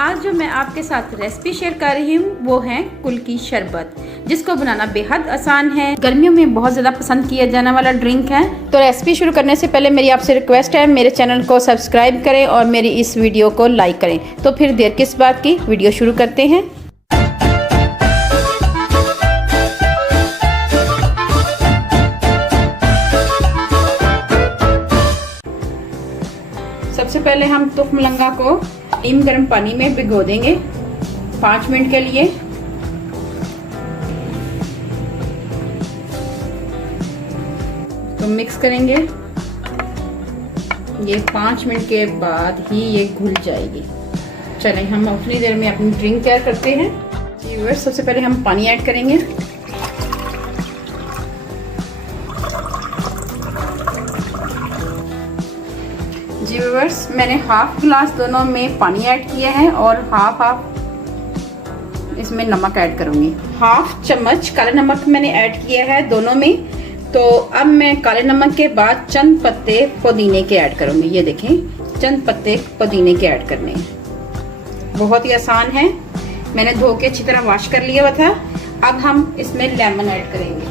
आज जो मैं आपके साथ रेसिपी शेयर कर रही हूँ वो है कुल की शरबत, जिसको बनाना बेहद आसान है। गर्मियों में बहुत ज़्यादा पसंद किया जाने वाला ड्रिंक है। तो रेसिपी शुरू करने से पहले मेरी आपसे रिक्वेस्ट है, मेरे चैनल को सब्सक्राइब करें और मेरी इस वीडियो को लाइक करें। तो फिर देर किस बात की, वीडियो शुरू करते हैं। सबसे पहले हम तुफ मलंगा को नीम गर्म पानी में भिगो देंगे 5 मिनट के लिए। तो मिक्स करेंगे, ये 5 मिनट के बाद ही ये घुल जाएगी। चलें हम उतनी देर में अपनी ड्रिंक तैयार करते हैं। व्यूअर्स, सबसे पहले हम पानी ऐड करेंगे। जी व्यूअर्स, मैंने हाफ गिलास दोनों में पानी ऐड किया है और हाफ इसमें नमक ऐड करूंगी। हाफ चम्मच काले नमक मैंने ऐड किया है दोनों में। तो अब मैं काले नमक के बाद चंद पत्ते पुदीने के ऐड करूंगी। ये देखें, चंद पत्ते पुदीने के ऐड करने हैं। बहुत ही आसान है, मैंने धो के अच्छी तरह वॉश कर लिया हुआ था। अब हम इसमें लेमन ऐड करेंगे।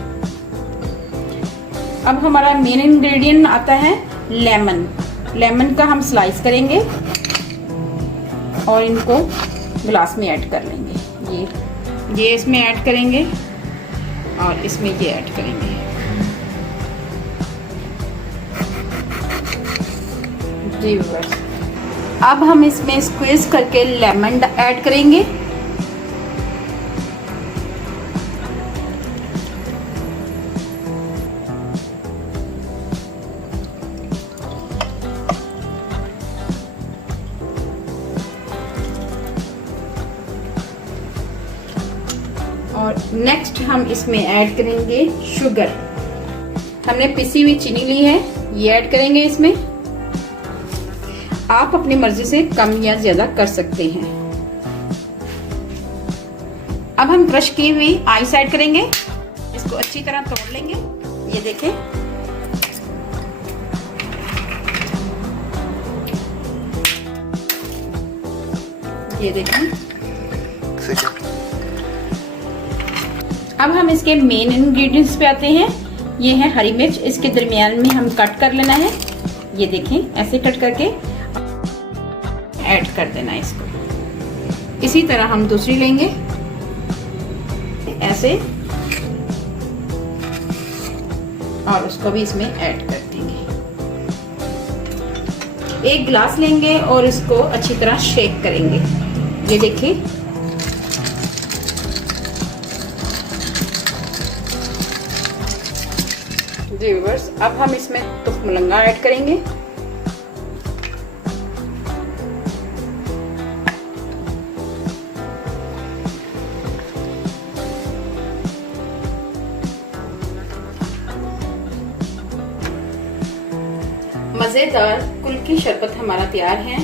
अब हमारा मेन इंग्रेडिएंट आता है लेमन। लेमन का हम स्लाइस करेंगे और इनको ग्लास में ऐड कर लेंगे। ये इसमें ऐड करेंगे और इसमें ये ऐड करेंगे। जी व्यूअर्स, अब हम इसमें स्क्वीज करके लेमन ऐड करेंगे। और नेक्स्ट हम इसमें ऐड करेंगे शुगर। हमने पिसी हुई चीनी ली है, ये ऐड करेंगे इसमें। आप अपनी मर्जी से कम या ज्यादा कर सकते हैं। अब हम क्रश की हुई आइस ऐड करेंगे। इसको अच्छी तरह तोड़ लेंगे। ये देखें, ये देखें। अब हम इसके मेन इंग्रेडिएंट्स पे आते हैं। ये है हरी मिर्च, इसके दरमियान में हम कट कर लेना है। ये देखें, ऐसे कट करके ऐड कर देना है इसको। इसी तरह हम दूसरी लेंगे, ऐसे, और उसको भी इसमें ऐड कर देंगे। 1 गिलास लेंगे और इसको अच्छी तरह शेक करेंगे। ये देखिए, जी व्यूअर्स, अब हम इसमें तुफ मलंगा ऐड करेंगे। मजेदार कुल की शरबत हमारा तैयार है।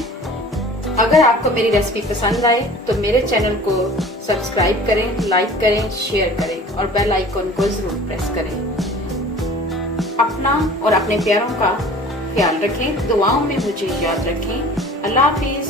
अगर आपको मेरी रेसिपी पसंद आए तो मेरे चैनल को सब्सक्राइब करें, लाइक करें, शेयर करें और बेल आइकन को जरूर प्रेस करें। अपना और अपने प्यारों का ख्याल रखें, दुआओं में मुझे याद रखें। अल्लाह हाफिज।